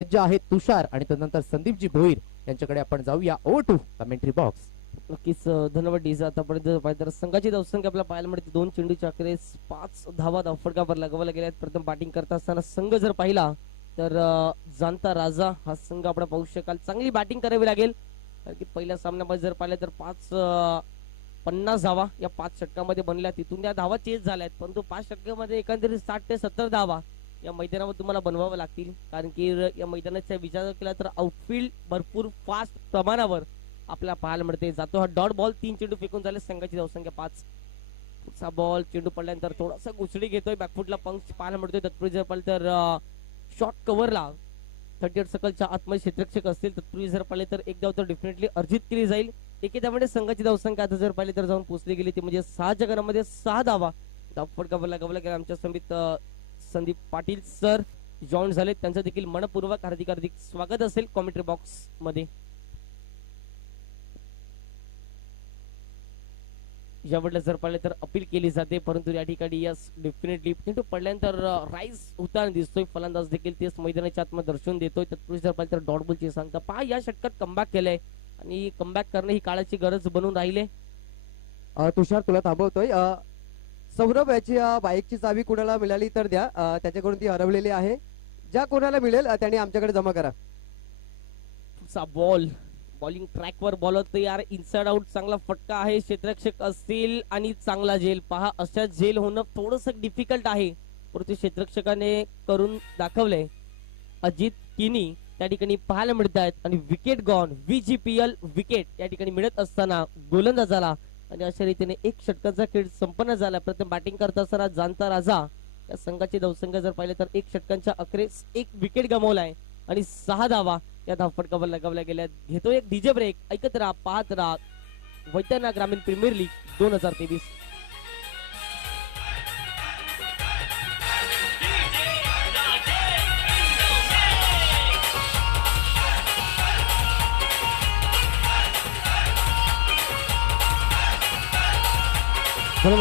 जे आहेत तुषार आणि त्यानंतर संदीपजी भोईर यांच्याकडे आपण जाऊया. Over to commentary box. नक्कीच धन्यवाद डीजे. आतापर्यंत पाहिजे तर संघाची धावसंख्या आपल्याला पाहायला मिळते 2 चेंडूच्या अखेरीस 5 धावा धावफटकावर लगावल्या गेल्या आहेत. प्रथम बॅटिंग करत असताना संघ जर पाहिला तर जाणता राजा हा संघ आपण पाहू शकाल चांगली बॅटिंग करावी लागेल, कारण की पहिल्या सामन्यामध्ये जर पाहिलं तर 50 धावा या 5 षटकामध्ये बनल्या. तिथून त्या धावा चेंज झाल्या आहेत, परंतु 5 षटकामध्ये एकंदरीत 60 ते 70 धावा या मैदानावर तुम्हाला बनवावं लागतील, कारण की या मैदानाचा विचार केला तर आउटफील्ड भरपूर फास्ट प्रमाणावर आपल्याला पाहायला मिळते. जातो हा डॉट बॉल. 3 चेंडू फेकून झाले. संघाची धावसंख्या 5. पुढचा बॉल चेंडू पडल्यानंतर थोडासा घुसडी घेतोय. बॅकफुटला पंच पाहायला मिळतोय. तत्पूर्वी जर पाहिलं तर शॉर्ट कव्हरला 38 सर्कलच्या आतमध्ये क्षेत्ररक्षक असतील. तत्पूर्वी जर पाहिले तर एक धाव तर डेफिनेटली अर्जित केली जाईल. एके धावामध्ये संघाची धावसंख्या आता जर पाहिले तर जाऊन पोहोचली गेली ती म्हणजे 6 गणामध्ये 6 धावा धावफटकावर लगावला गेला. आमच्या समित संदीप पाटील सर जॉईन झाले, त्यांचं देखील मनपूर्वक हार्दिक हार्दिक स्वागत असेल कॉमेंट्री बॉक्स मध्ये. यावेळेला जर पाहिले तर अपील केली जाते, परंतु या ठिकाणी यस डेफिनेटली चेंडू पडल्यानंतर राईज होताना दिसतोय. फलंदाज देखील तेच मैदानाच्या आतमध्ये दर्शवून देतोय. तत्पूर्वी जर पाहिलं तर डॉट बॉलची सांगता पहा या षटकात कमबॅक केलंय आणि कमबॅक करणे ही काळाची गरज बनून राहिले. तुषार तुला थांबवतोय. सौरभ याची बाईकची चावी कुणाला मिळाली तर द्या, त्याच्याकडून ती हरवलेली आहे. ज्या कोणाला मिळेल त्यांनी आमच्याकडे जमा करा. बॉल बॉलिंग ट्रॅकवर बॉलर तयार. इनसाइड आउट चांगला फटका आहे. क्षेत्ररक्षक असतील आणि चांगला झेल. पहा अशा झेल होणं थोडस डिफिकल्ट आहे, परंतु क्षेत्ररक्षकाने करून दाखवलंय. अजित किनी त्या ठिकाणी पाहायला मिळत आहेत आणि विकेट गॉन. VGPL विकेट या ठिकाणी मिळत असताना गोलंदाजाला आणि अशा रीतीने एक षटकाचा खेळ संपन्न झाला. प्रथम बॅटिंग करत असताना जाणता राजा या संघाची धावसंख्या जर पाहिले तर एक षटकांच्या अखेरीस एक विकेट गमावलाय आणि 6 धावा या धावफटकावर लगावल्या गेल्या. घेतो एक डीजे ब्रेक. ऐकत राहा, पाहत राहा वैतरणा ग्रामीण प्रीमियर लीग 2023.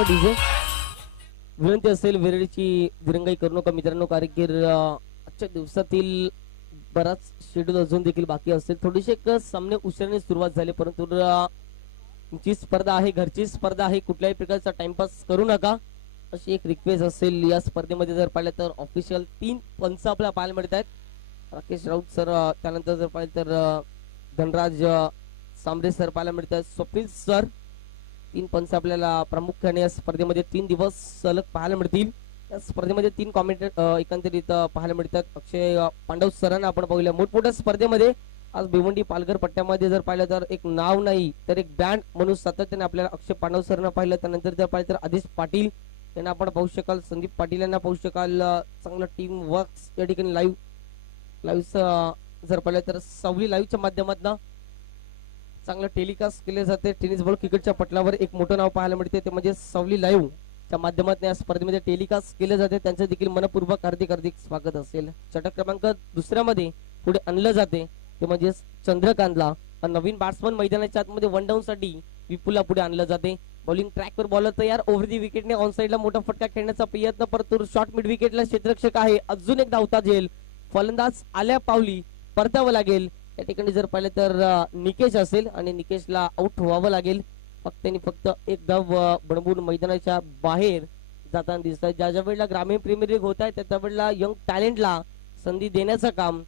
डीजे विनंती असेल वेळेची दिरंगाई करू नका मित्रांनो, कारण की आजच्या दिवसातील बराच शेड्यूल अजून देखील बाकी असेल. थोडीशी एक सामने उशिराने सुरुवात झाली, परंतु तुमची स्पर्धा आहे, घरची स्पर्धा आहे, कुठल्याही प्रकारचा टाइमपास करू नका अशी एक रिक्वेस्ट असेल. या स्पर्धेमध्ये जर पाहिलं तर ऑफिशियल 3 पंच आपल्याला पाहायला मिळत आहेत. राकेश राऊत सर, त्यानंतर जर पाहिलं तर धनराज सांबरे सर पाहायला मिळत आहेत. स्वप्नील सर. 3 पंच आपल्याला प्रामुख्याने या स्पर्धेमध्ये 3 दिवस सलग पाहायला मिळतील. या स्पर्धेमध्ये 3 कॉमेंटेट एकंदरीत पाहायला मिळतात. अक्षय पांडव सरांना आपण पाहूया. मोठमोठ्या स्पर्धेमध्ये आज भिवंडी पालघर पट्ट्यामध्ये जर पाहिलं तर एक नाव नाही तर एक ब्रँड म्हणून सातत्याने आपल्याला अक्षय पांडव सरांना पाहिलं. त्यानंतर जर पाहिलं तर आदेश पाटील यांना आपण पाहू शकाल. संदीप पाटील यांना पाहू शकाल. चांगला टीम वर्क या ठिकाणी लाईव्ह जर पाहिलं तर सावली लाईव्हच्या माध्यमातून चांगलं टेलिकास्ट केले जाते. टेनिस बॉल क्रिकेटच्या पटलावर एक मोठं नाव पाहायला मिळते, ते म्हणजे सावली लाईव्ह च्या माध्यमातून या स्पर्धेमध्ये टेलिकास्ट केले जाते. त्यांचं देखील मनपूर्वक हार्दिक हार्दिक स्वागत असेल. षटक क्रमांक 2मध्ये पुढे आणलं जाते ते म्हणजे चंद्रकांतला. नवीन बॅट्समन मैदानाच्या आतमध्ये 1 डाऊन साठी विपुलला पुढे आणलं जाते. बॉलिंग ट्रॅकवर बॉलर तयार. ओव्हर दी विकेटने ऑन साइडला मोठा फटका खेळण्याचा प्रयत्न, परंतु शॉर्ट मिड विकेटला क्षेत्ररक्षक आहे. अजून एक धावता झेल. फलंदाज आल्या पावली परतावं लागेल. या ठिकाणी जर पाहिलं तर निकेश असेल आणि निकेशला आउट व्हावं लागेल. फक्त एक धाव बनवून मैदानाच्या बाहेर जाताना दिसत आहे. ज्या वेळेला ग्रामीण प्रीमियर लीग होत आहे त्या वेळेला यंग टॅलेंटला संधी देण्याचं काम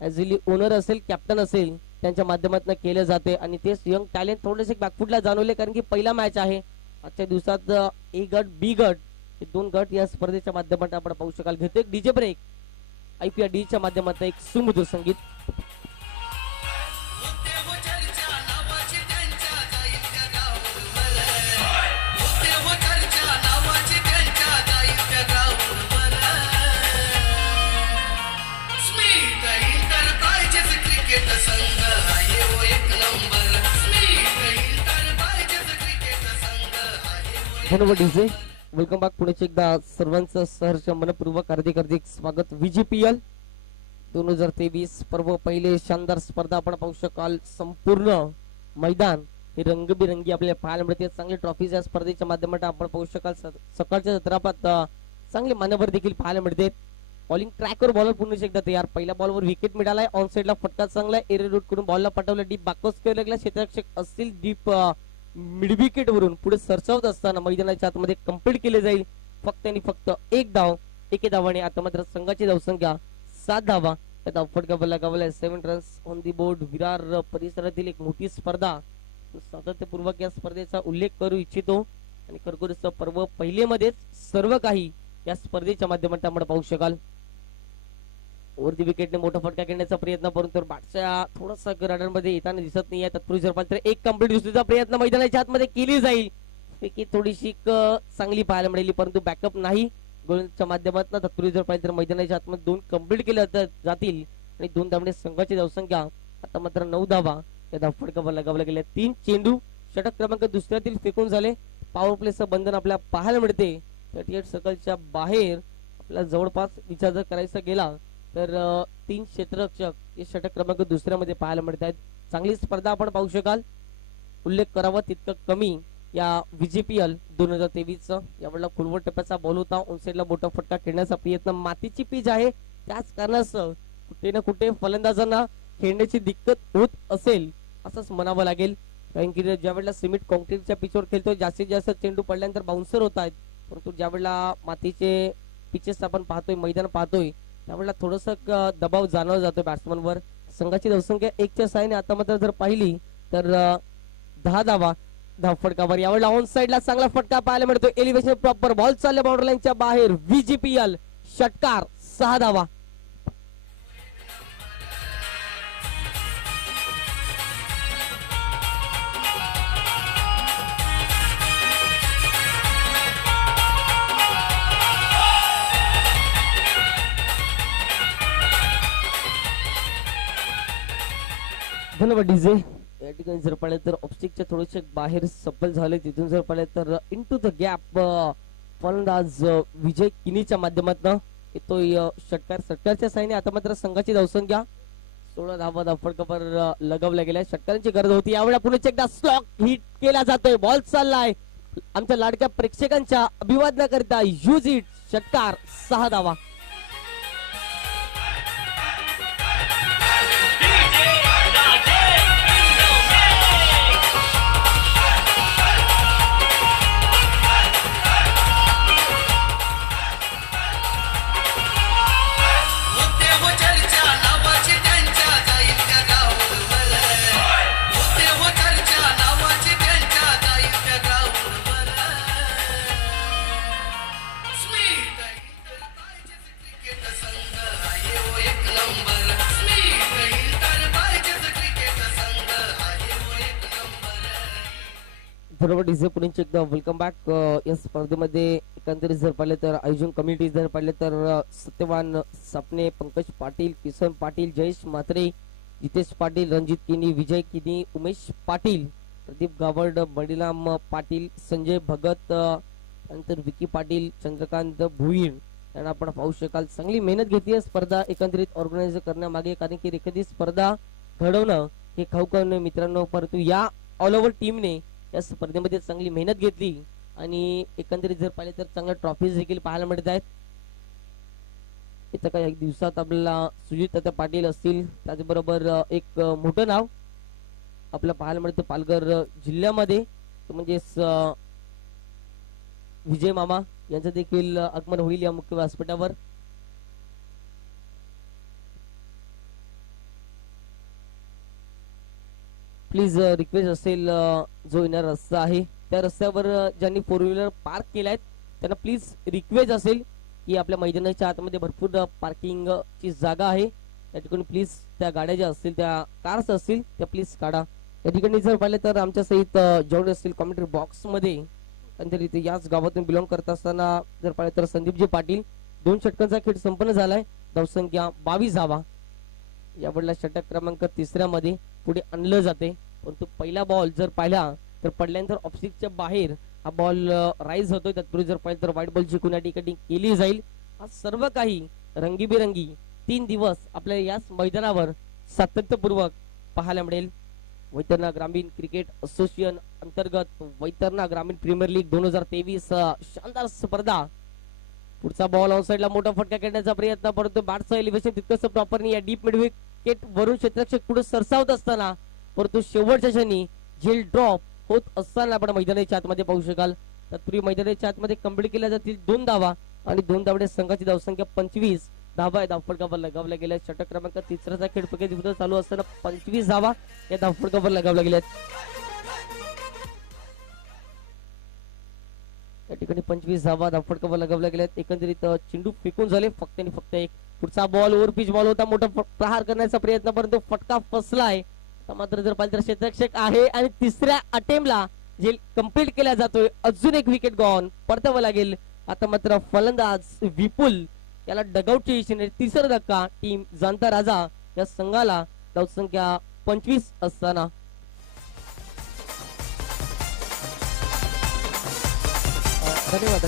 ऍक्च्युअली ओनर असेल, कॅप्टन असेल त्यांच्या माध्यमातून केले जाते आणि तेच यंग टॅलेंट थोडेसे बॅकफुटला जाणवले, कारण की पहिला मॅच आहे. आजच्या दिवसात A गट B गट हे 2 गट या स्पर्धेच्या माध्यमातून आपण पाहू शकाल. घेतो एक डीजे ब्रेक. IPL च्या माध्यमातून एक सुमधुर संगीत. धन्यवाद डीजे. Welcome back. पुण्याचे एकदा सर्वांचं सहर्ष मनपूर्वक हार्दिक हार्दिक स्वागत. VGPL 2023 पर्व पहिले शानदार स्पर्धा आपण पाहू शकाल. संपूर्ण मैदान हे रंगबिरंगी आपल्याला पाहायला मिळते. चांगले ट्रॉफीज या स्पर्धेच्या माध्यमातून आपण पाहू शकाल. सकाळच्या सत्रापात चांगले मान्यवर देखील पाहायला मिळते. बॉलिंग ट्रॅकवर बॉलर पुन्हा एकदा तयार. पहिल्या बॉलवर विकेट मिळालाय. ऑन साइडला फटका चांगला एअर रूट करून बॉलला पटवलं. डीप बाकोस केलं लागला. क्षेत्ररक्षक असतील डीप मिड विकेट वरून पुढे सरसावत असताना मैदानाच्या आतमध्ये कंप्लीट केले जाईल. फक्त आणि फक्त एक धाव. एके धावाने आता मात्र संघाची धावसंख्या 7 धावा. त्या धावफटका लगावलाय. 7 runs on the board. Virar परिसरातील एक मोठी स्पर्धा. सातत्यपूर्वक या स्पर्धेचा उल्लेख करू इच्छितो आणि कर्कवृत्त पर्व पहिलेमध्येच सर्व काही या स्पर्धेच्या माध्यमातून आपण पाहू शकाल. वरती विकेटने मोठा फटका खेळण्याचा प्रयत्न परंतु बॅटच्या थोडासा रडार मध्ये येताना दिसत नाही. तत्पूर्वी जर पाहिलं तर एक कंप्लीट दुसरीचा प्रयत्न मैदानाच्या आतमध्ये केली जाईल. पैकी थोडीशी चांगली पाहायला मिळाली परंतु बॅकअप नाही. गोलच्या माध्यमातून तत्पूर्वी जर पाहिलं तर मैदानाच्या आतमध्ये 2 कंप्लीट केले जातील आणि 2 धावणे संघाची धावसंख्या आता मात्र 9 धावा या धावफटकावर लगावल्या गेल्या. 3 चेंडू षटक क्रमांक दुसऱ्यातील फेकून झाले. पॉवर प्लेचं बंधन आपल्याला पाहायला मिळते. 38 सर्कलच्या बाहेर आपल्याला जवळपास विचार जर करायचा गेला तर 3 क्षेत्ररक्षक हे षटक क्रमांक दुसऱ्यामध्ये पाहायला मिळत आहेत. चांगली स्पर्धा आपण पाहू शकाल. उल्लेख करावा तितकं कमी या VJPL 2023 यावेळेला खोलवर टप्प्याचा बॉल होता. ऑनसाइडला मोठा फटका खेळण्याचा प्रयत्न. मातीची पिच आहे त्याच कारणास्तव कुठे ना कुठे फलंदाजांना खेळण्याची दिक्कत होत असेल असंच म्हणावं लागेल. कारण की ज्या वेळेला सिमेंट कॉन्क्रीटच्या पिचवर खेळतोय जास्तीत जास्त चेंडू पडल्यानंतर बाउन्सर होत आहेत. परंतु ज्या वेळेला मातीचे पिचेस आपण पाहतोय मैदान पाहतोय त्यावेळेला थोडस दबाव जाणवला जातोय बॅट्समनवर. संघाची धावसंख्या 1च्या साहाय्याने आता मात्र जर पाहिली तर 10 धावा धावफटकावर. यावेळेला ऑन साइडला चांगला फटका पाहायला मिळतो. एलिव्हेशन प्रॉपर बॉल चालल्या बाउंड्री लाईनच्या बाहेर. VJPL षटकार 6 धावा. धन्यवाद डीजे. या ठिकाणी जर पाहिले तर ऑब्स्टिकच्या थोडेसे बाहेर सफल झाले. तिथून जर पाहिले तर इनटू द गॅप फलंदाज विजय किनीच्या माध्यमातून येतोय षटकार. षटकारच्या साहाय्याने आता मात्र संघाची धावसंख्या 16 धावा धावफटकावर लगावल्या गेल्या. षटकारांची गरज होती. यावेळेला पुन्हा एकदा स्लॉक हिट केला जातोय. बॉल चाललाय आमच्या लाडक्या प्रेक्षकांच्या अभिवादनाकरिता. Use it. षटकार 6 धावा. बरोबर डीजे पुढे एकदा वेलकम बॅक. या स्पर्धेमध्ये एकंदरीत जर पाहिले तर आयोजन कमिटी जर पाहिले तर सत्यवान सापणे, पंकज पाटील, किसन पाटील, जयेश म्हात्रे, जितेश पाटील, रणजित किनी, विजय किनी, उमेश पाटील, प्रदीप गावड, बळीराम पाटील, संजय भगत, नंतर विकी पाटील, चंद्रकांत भुईर यांना आपण पाहू शकाल. चांगली मेहनत घेतली आहे स्पर्धा एकंदरीत ऑर्गनाइज करण्यामागे. कारण की एखादी स्पर्धा घडवणं हे खाऊक मित्रांनो. परंतु या ऑल ओव्हर टीमने या स्पर्धेमध्ये चांगली मेहनत घेतली आणि एकंदरीत जर पाहिले तर चांगल्या ट्रॉफीज देखील पाहायला मिळत आहेत. इथं काही एक दिवसात आपल्याला सुजित पाटील असतील. त्याचबरोबर एक मोठं नाव आपलं पाहायला मिळतं पालघर जिल्ह्यामध्ये म्हणजेच विजय मामा यांचं देखील आगमन होईल या मुख्य व्यासपीठावर. प्लीज रिक्वेस्ट असेल जो येणार रस्ता आहे त्या रस्त्यावर ज्यांनी 4 व्हीलर पार्क केलाय त्यांना प्लीज रिक्वेस्ट असेल की आपल्या मैदानाच्या आतमध्ये भरपूर पार्किंग ची जागा आहे. त्या ठिकाणी प्लीज त्या गाड्या ज्या असतील त्या कार्स असतील त्या प्लीज काढा. या ठिकाणी जर पाहिलं तर आमच्या सहित जेवढे असतील कमेंट्री बॉक्स मध्ये अंतरित याच गावातून बिलॉंग करत असताना जर पाहिलं तर संदीपजी पाटील 2 षटकांचा खेळ संपन्न झालाय. धावसंख्या 22 धावा. यावेळेला षटक क्रमांक 3 मध्ये पुढे आणलं जाते. परंतु पहिला बॉल जर पाहिला तर पडल्यानंतर ऑफस्टिकच्या बाहेर हा बॉल राईज होतोय. तत्पूर्वी जर पाहिलं तर व्हाईट बॉल जिंकून या ठिकाणी केली जाईल. आज सर्व काही रंगीबिरंगी 3 दिवस आपल्याला याच मैदानावर सातत्यपूर्वक पाहायला मिळेल. वैतरणा ग्रामीण क्रिकेट असोसिएशन अंतर्गत वैतरणा ग्रामीण प्रीमियर लीग 2023 शानदार स्पर्धा पुढचा बॉल ऑफसाईडला मोठा फटका खेळण्याचा प्रयत्न, परंतु बॅटचं एलिव्हेशन तितकंसं प्रॉपर नाही. या डीप मिड विकेट वरून क्षेत्ररक्षक पुढे सरसावत असताना, परंतु शेवटच्या क्षणी झेल ड्रॉप होत असताना आपण मैदानाच्या आतमध्ये पाहू शकाल. तत्पूर्वी मैदानाच्या आतमध्ये कंप्लीट केल्या जातील 2 धावा आणि 2 धावडे संघाची धावसंख्या 25 धावा या धावफलकावर लगावल्या गेल्या. षटक क्रमांक 3चा खेळ प्रगती चालू असताना 25 धावा या धावफलकावर लगावल्या गेल्या. या ठिकाणी 25 धावा धावफलकावर लगावल्या गेल्यात. एकंदरीत चेंडू फेकून झाले फक्त आणि फक्त एक. पुढचा बॉल ओव्हर पिच बॉल होता, मोठा प्रहार करण्याचा प्रयत्न, परंतु फटका फसलाय. मात्र जर पाहिलं तर क्षेत्ररक्षक आहे आणि तिसऱ्या अटेम्प्टला जे कंप्लीट केला जातोय. अजून एक विकेट गॉन, परतावं लागेल. आता मात्र फलंदाज विपुल याला डगआउटची इशारा. तिसरा धक्का टीम जाणता राजा या संघाला धावसंख्या 25 असताना. धन्यवाद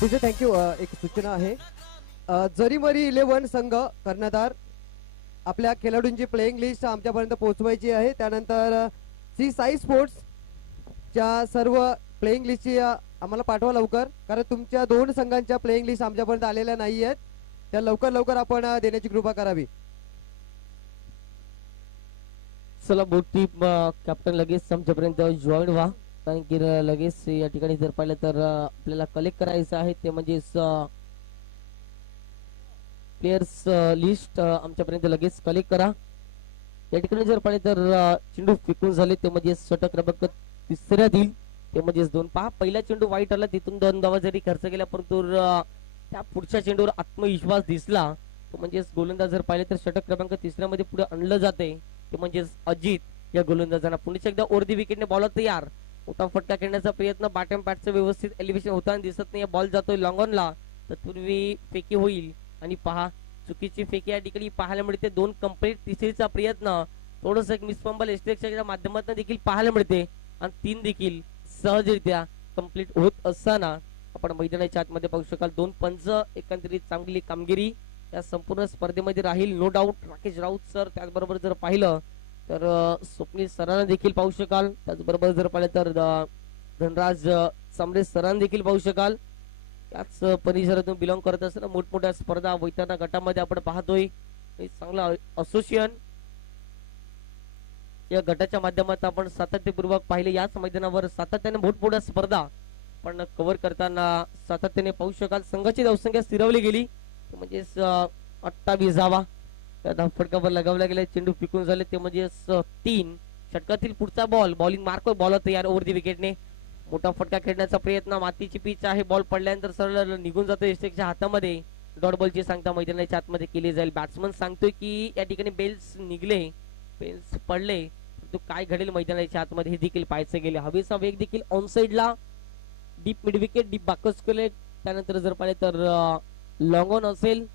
डीजे थँक्यू. एक सूचना आहे, जरीमरी 11 संघ कर्णधार आपल्या खेळाडूंची प्लेइंग लिस्ट आमच्यापर्यंत पोहोचवायची आहे. त्यानंतर सी साई स्पोर्ट्स च्या सर्व प्लेइंग लिस्टची आम्हाला पाठवा लवकर, कारण तुमच्या 2 संघांच्या प्लेइंग लिस्ट आमच्यापर्यंत आलेल्या नाही आहेत. त्या लवकर आपण देण्याची कृपा करावी. चला बोट टीम कॅप्टन लगेच आमच्यापर्यंत जॉईन व्हा, कारण की लगेच या ठिकाणी जर पाहिलं तर आपल्याला कलेक्ट करायचं आहे ते म्हणजे प्लेयर्स लिस्ट आमच्यापर्यंत लगेच कलेक्ट करा. या ठिकाणी जर पाहिलं तर चेंडू फेकून झाले ते म्हणजे षटक क्रमांक 3 येईल ते म्हणजे 2. पहा, पहिला चेंडू वाईट आला, तिथून 2 धावा जरी खर्च केला, परंतु त्या पुढच्या चेंडूवर आत्मविश्वास दिसला तो म्हणजे गोलंदाज जर पाहिलं तर षटक क्रमांक 3 मध्ये पुढे आणलं जाते ते म्हणजे अजित या गोलंदाजांना. पुढच्या एकदा ओरदी विकेटने बॉलर तयार, मोठा फटका खेळण्याचा प्रयत्न, बॅटम पॅटचं व्यवस्थित एलिव्हेशन होताना दिसत नाही. बॉल जातोय लॉंग ऑनला, तत्पूर्वी फेकी होईल आणि पहा चुकीची फेकी या ठिकाणी पाहायला मिळते. 2 कंप्लीट, तिसरीचा प्रयत्न, थोडस एक मिसफंबल एस्ट्रेक्सच्या माध्यमातून देखील पाहायला मिळते आणि 3 देखील सहजरित्या कंप्लीट होत असताना आपण मैदानाच्या आतमध्ये पाहू शकाल. 2 पंच, एकंदरीत चांगली कामगिरी या संपूर्ण स्पर्धेमध्ये राहील no doubt. Rakesh Raut sir, त्याचबरोबर जर पाहिलं तर स्वप्नील सरांना देखील पाहू शकाल, त्याचबरोबर जर पाहिलं तर धनराज चांबरे सरांना देखील पाहू शकाल. याच परिसरातून बिलॉंग करत असताना मोठमोठ्या स्पर्धा वैतरणा गटामध्ये आपण पाहतोय. चांगला असोसिएशन या गटाच्या माध्यमातून आपण सातत्यपूर्वक पाहिले. याच मैदानावर सातत्याने मोठमोठ्या स्पर्धा पण कव्हर करताना सातत्याने पाहू शकाल. संघाची धावसंख्या स्थिरवली गेली म्हणजे 28 धावा त्या धावफटकावर लगावल्या गेल्या. चेंडू फेकून झाले ते म्हणजे 3. षटकातील पुढचा बॉल, बॉलिंग मार्क बॉलर तयार ओव्हर दी विकेटने. मोठा फटका खेळण्याचा प्रयत्न, मातीची पिच आहे, बॉल पडल्यानंतर सरळ निघून जातो एस्टेकच्या हातामध्ये. डॉट बॉलची सांगता मैदानाच्या आतमध्ये केली जाईल. बॅट्समन सांगतोय की या ठिकाणी बेल्स निघले, बेल्स पडले, तो काय घडेल मैदानाच्या आतमध्ये हे देखील पाहायचं गेले. हवेचा वेग देखील ऑन साइडला, डीप मिड विकेट, डीप बाकस केले. त्यानंतर जर पाहिले तर लॉंग ऑन असेल,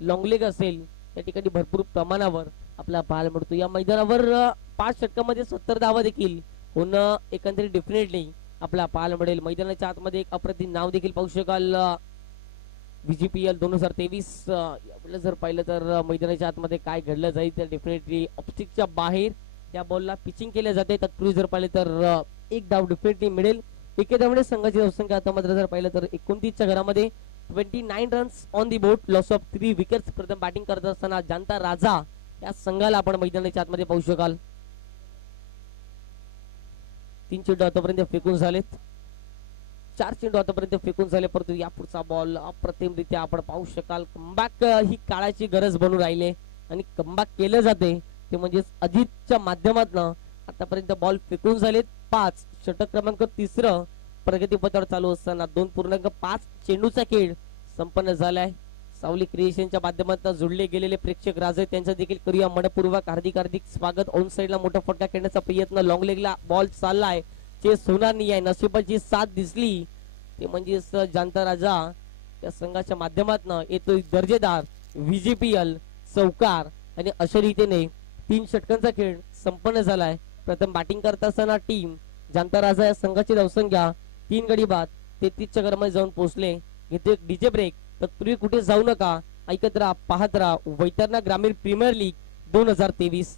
लॉंग लेग असेल, या ठिकाणी भरपूर प्रमाणावर आपल्याला पाहायला मिळतो. या मैदानावर 5 षटकामध्ये 70 धावा देखील होणं एकंदरीत डेफिनेटली आपल्याला पाहायला मिळेल. मैदानाच्या आतमध्ये एक अप्रतिम नाव देखील पाहू शकाल, VGPL 2023. आपल्याला जर पाहिलं तर मैदानाच्या आतमध्ये काय घडलं जाईल तर डेफिनेटली ऑप्स्टिकच्या बाहेर त्या बॉलला पिचिंग केल्या जाते. तत्पूर्वी जर पाहिलं तर एक धाव डेफिनेटली मिळेल. एके धावणे संघाची धावसंख्या आता मात्र जर पाहिलं तर 29च्या घरामध्ये 29 runs on the board, loss of 3 wickets. प्रथम बॅटिंग करत असताना जाणता राजा या संघाला आपण मैदानाच्या आतमध्ये पाहू शकाल. 3 चेंडू आतापर्यंत फेकून झालेत, 4 चेंडू आतापर्यंत फेकून झाले, परंतु या पुढचा बॉल अप्रतिमरित्या आपण पाहू शकाल. कमबॅक ही काळाची गरज बनून राहिले आणि कमबॅक केलं जाते ते म्हणजेच अजितच्या माध्यमातून. आतापर्यंत बॉल फेकून झालेत 5. षटक क्रमांक 3 प्रगतीपथावर चालू असताना 2.5 चेंडूचा खेळ संपन्न झालाय. सावली क्रिएशनच्या माध्यमातून जोडले गेलेले प्रेक्षक राजे त्यांचं देखील करूया मनपूर्वक हार्दिक हार्दिक स्वागत. ऑन साइडला मोठा फटका खेळण्याचा प्रयत्न, लॉंग लेगला बॉल चाललाय, चेस होणार नाही आहे. नशिबाची साथ दिसली ते म्हणजे जाणता राजा या संघाच्या माध्यमातून येतो दर्जेदार VGPL चौकार आणि अशा रीतीने 3 षटकांचा खेळ संपन्न झालाय. प्रथम बॅटिंग करत असताना टीम जाणता राजा या संघाची धावसंख्या 3 गडी बाद 33च्या घरामध्ये जाऊन पोहोचले. घेतो एक डीजे ब्रेक. तत्पूर्वी कुठे जाऊ नका, ऐकत राहा, पाहत राहा वैतरणा ग्रामीण प्रीमियर लीग 2023.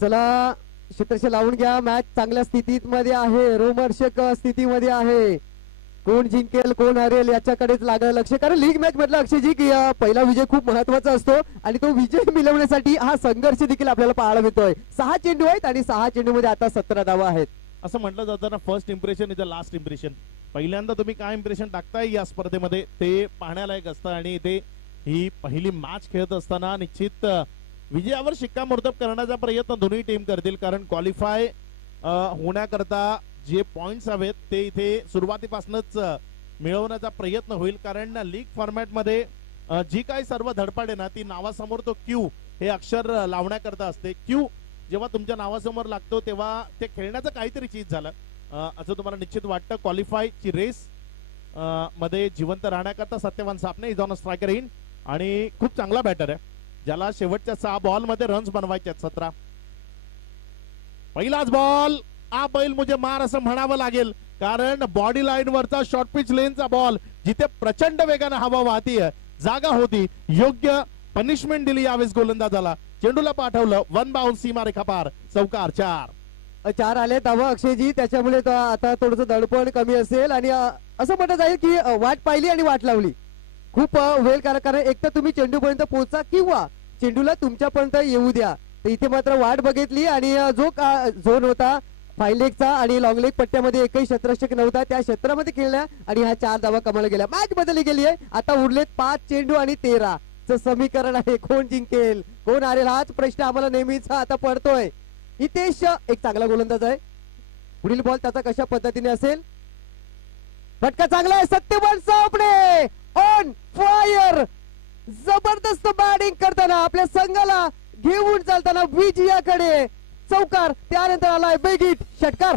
चला क्षेत्रक्षे लावून घ्या. मॅच चांगल्या स्थितीत मध्ये आहे, रोमहर्षक स्थितीमध्ये आहे. कोण जिंकेल कोण हरेल याच्याकडेच लागलं लक्ष, कारण लीग मॅच मधला अक्षयजी की पहिला विजय खूप महत्वाचा असतो आणि तो विजय मिळवण्यासाठी हा संघर्ष देखील आपल्याला पाहायला मिळतोय. 6 चेंडू आहेत आणि 6 चेंडू मध्ये आता 17 धावा आहेत. असं म्हटलं जातं ना, first impression is the last impression. पहिल्यांदा तुम्ही काय इम्प्रेशन टाकताय या स्पर्धेमध्ये ते पाहण्यालायक असतं आणि ते ही पहिली मॅच खेळत असताना निश्चित विजयावर शिक्कामोर्तब करण्याचा प्रयत्न दोन्ही टीम करतील, कारण क्वालिफाय होण्याकरता जे पॉइंट्स हवेत ते इथे सुरुवातीपासूनच मिळवण्याचा प्रयत्न होईल. कारण लीग फॉर्मॅट मध्ये जी काही सर्व धडपड आहे ना ती नावासमोर तो क्यू हे अक्षर लावण्याकरता असते. क्यू जेव्हा तुमच्या नावासमोर लागतो तेव्हा ते खेळण्याचं काहीतरी चीज झालं असं तुम्हाला निश्चित वाटतं. क्वालिफायची रेस मध्ये जिवंत राहण्याकरता Satyawan Sapane is on striker in आणि खूप चांगला बॅटर आहे, ज्याला शेवटच्या 6 बॉल मध्ये रन्स बनवायचे आहेत 17. पहिलाच बॉल आ बैल मुझे मार असं म्हणावं लागेल, कारण बॉडी लाईन वरचा शॉर्ट पिच लेनचा बॉल जिथे प्रचंड वेगाने हवा वाहतीये, जागा होती, योग्य पनिशमेंट दिली यावेळेस गोलंदाजाला. चेंडूला पाठवलं, 1 बाउन्स सीमारेखा पार, चौकार 4 आले धावा अक्षयजी, त्याच्यामुळे आता थोडस दडपण कमी असेल आणि असं म्हटलं जाईल की वाट पाहिली आणि वाट लावली. खूप वेळ कारण एक तर तुम्ही चेंडूपर्यंत पोहोचा किंवा चेंडूला तुमच्यापर्यंत येऊ द्या. तर इथे मात्र वाट बघितली आणि जो झोन होता फायलेगचा आणि लॉंग लेग पट्ट्यामध्ये एकही क्षेत्ररक्षक नव्हता, त्या क्षेत्रामध्ये खेळल्या आणि ह्या 4 धावा कमाला गेल्या. मॅच बदलली गेली आहे. आता उरलेत 5 चेंडू आणि 13 च समीकरण आहे. कोण जिंकेल कोण हारेल हाच प्रश्न आम्हाला नेहमीच आता पडतोय. हितेश एक चांगला गोलंदाज आहे. पुढील बॉल त्याचा कशा पद्धतीने असेल. फटका चांगला आहे. सत्यवान सापणे ऑन फायर, जबरदस्त बॅटिंग करताना आपल्या संघाला घेऊन चालताना विजयाकडे. चौकार, त्यानंतर आलाय बेगीट षटकार.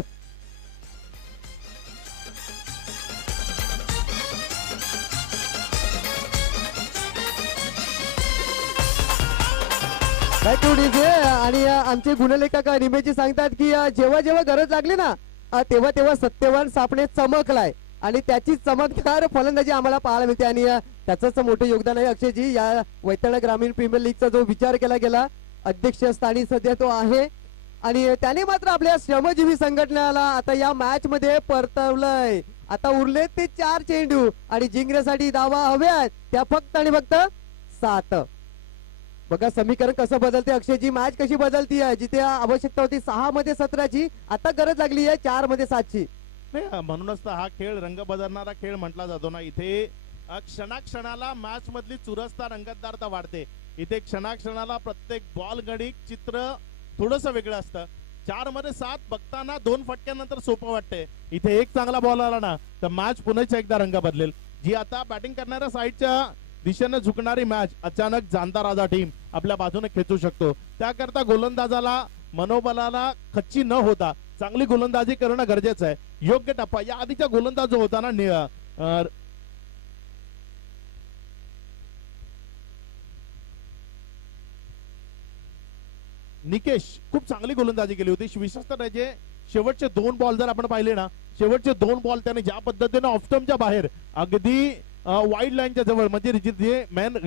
आणि आमचे गुणलेखक निमेजी सांगतात की जेव्हा जेव्हा गरज लागली ना तेव्हा तेव्हा सत्यवान सापणे चमकलाय आणि त्याची चमकदार फलंदाजी आम्हाला पाहायला मिळते आणि त्याच मोठं योगदान आहे अक्षयजी. या वैतरणा ग्रामीण प्रीमियर लीगचा जो विचार केला गेला अध्यक्षस्थानी सध्या तो आहे आणि त्याने मात्र आपल्या श्रमजीवी संघटनेला आता या मॅच मध्ये परतवलंय. आता उरले ते 4 चेंडू आणि जिंकण्यासाठी धावा हव्यात त्या फक्त आणि फक्त 7. बघा समीकरण कसं बदलते अक्षयजी. मॅच कशी बदलती आहे. जिथे आवश्यकता होती 6 मध्ये 17ची, आता गरज लागली आहे 4 मध्ये 7ची. म्हणूनच तर हा खेळ रंग बदलणारा खेळ म्हटला जातो ना. इथे क्षणाक्षणाला मॅच मधली चुरसता रंगतदारता वाढते. इथे क्षणाक्षणाला प्रत्येक बॉल गणित चित्र थोडस वेगळं असतं. 4 मध्ये 7 बघताना 2 फटक्यानंतर सोपं वाटते. इथे एक चांगला बॉल आला ना तर मॅच पुन्हा एकदा रंग बदलेल. जी आता बॅटिंग करणाऱ्या साईडच्या दिशेने झुकणारी मॅच अचानक जाणता राजा टीम आपल्या बाजूने खेचू शकतो. त्याकरता गोलंदाजाला मनोबलाला खच्ची न होता चांगली गोलंदाजी करणं गरजेचं आहे. योग्य टप्पा या आधीचा गोलंदाज जो होता ना निकेश, खूप चांगली गोलंदाजी केली होती. विशेषतः जे शेवटचे 2 बॉल जर आपण पाहिले ना, शेवटचे 2 बॉल त्याने ज्या पद्धतीने ऑफस्टम्पच्या बाहेर अगदी वाईड लाईनच्या जवळ म्हणजे जे मॅन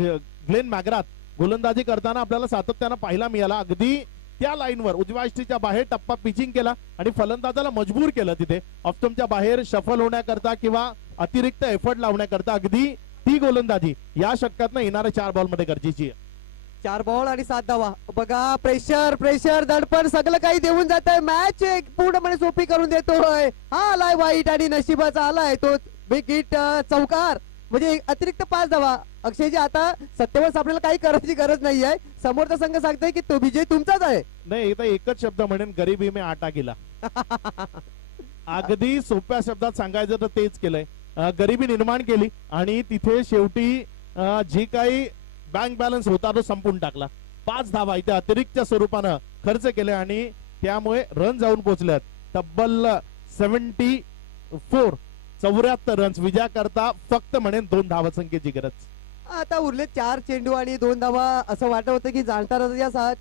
ग्लेन मॅग्राथ गोलंदाजी करताना आपल्याला सातत्यानं पाहायला मिळाला. अगदी त्या लाईनवर उजव्या यष्टीच्या बाहेर टप्पा पिचिंग केला आणि फलंदाजाला मजबूर केलं तिथे ऑफस्टम्पच्या बाहेर शफल होण्याकरता किंवा अतिरिक्त एफर्ट लावण्याकरता. अगदी ती गोलंदाजी या षटकातनं येणाऱ्या 4 बॉल मध्ये गरजेची आहे. 4 बॉल आणि 7 धावा. बघा प्रेशर दडपण सगळं काही देऊन जात आहे. मॅच पूर्णपणे सोपी करून देतोय. हा आलाय वाईट आणि नशिबाचा आलाय तो बिग हिट चौकार म्हणजे अतिरिक्त 5 धावा. अक्षयजी आता सत्यवान सापडेला काही करायची गरज नाही आहे. समोरचा संघ सांगतोय की तो विजय तुमचाच आहे. नाही इथं एकच शब्द म्हणेन, गरीबी में आटा केला. अगदी सोप्या शब्दात सांगायचं तर तेच केलंय. गरिबी निर्माण केली आणि तिथे शेवटी जी काही बँक बॅलन्स होता तो संपून टाकला. 5 धावा इथे अतिरिक्त स्वरूपानं खर्च केले आणि त्यामुळे रन जाऊन पोहोचल्यात तब्बल 74 रन्स. विजयाकरता फक्त म्हणेन 2 धावा संख्येची गरज. आता उरले 4 चेंडू आणि 2 धावा. असं वाटत होतं की जाणता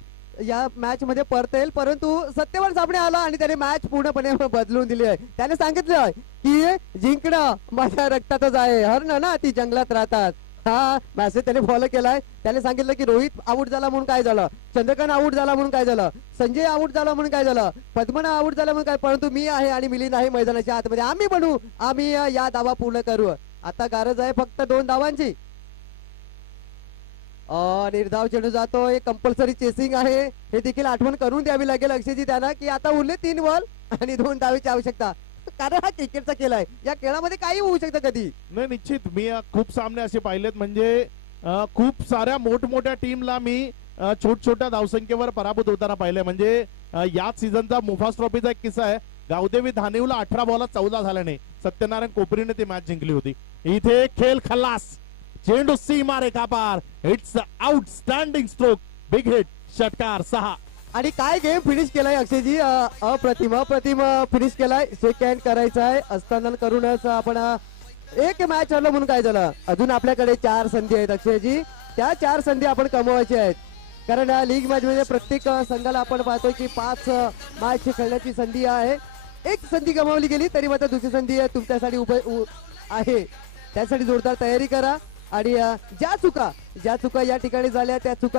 या मॅच मध्ये परतेल, परंतु सत्यवान सामने आला आणि त्याने मॅच पूर्णपणे बदलून दिली आहे. त्याने सांगितलं की जिंकणं माझ्या रक्तातच आहे. हरणं ना ती जंगलात राहतात, हा मॅसेज त्याने फॉलो केलाय. त्याने सांगितलं की रोहित आउट झाला म्हणून काय झालं, चंद्रकांत आउट झाला म्हणून काय झालं, संजय आउट झाला म्हणून काय झालं, पद्मना आउट झाला म्हणून काय, परंतु मी आहे आणि मिलिंद आहे मैदानाच्या आतमध्ये, आम्ही बनू, आम्ही या धावा पूर्ण करू. आता गरज आहे फक्त 2 धावांची. निर्धाव चेंडू जातोय, कंपल्सरी चेसिंग आहे, हे देखील आठवण करून द्यावी लागेल अक्षयजी त्यांना की आता उरले 3 बॉल आणि 2 धावेची आवश्यकता. कारण हा क्रिकेटचा खेळ आहे, या खेळामध्ये काही होऊ शकतं कधी. नाही निश्चित मी खूप सामने असे पाहिलेत म्हणजे खूप साऱ्या मोठमोठ्या टीमला मी छोट्या धावसंख्येवर पराभूत होताना पाहिलंय. म्हणजे याच सीझनचा मुफास ट्रॉफीचा एक किस्सा आहे. गावदेवी धानिवला 18 बॉलात 14 झाल्याने सत्यनारायण कोपरीने ती मॅच जिंकली होती. इथे खेळ खल्लास, चेंडू सीमा रेखा पार, it's outstanding stroke, big hit, षटकार 6. आणि काय गेम फिनिश केलाय अक्षयजी, अप्रतिम फिनिश केलाय. सेकंड करायचं आहे असताना करूनच आपण एक मॅच हरलो म्हणून काय झालं. अजून आपल्याकडे 4 संधी आहेत अक्षयजी, त्या 4 संधी आपण कमवायच्या आहेत. कारण लीग मॅच मध्ये प्रत्येक संघाला आपण पाहतोय की 5 मॅच खेळण्याची संधी आहे. एक संधी गमावली गेली तरी मात्र दुसरी संधी तुमच्यासाठी आहे. त्यासाठी जोरदार तयारी करा आणि ज्या चुका या ठिकाणी झाल्या त्या चुका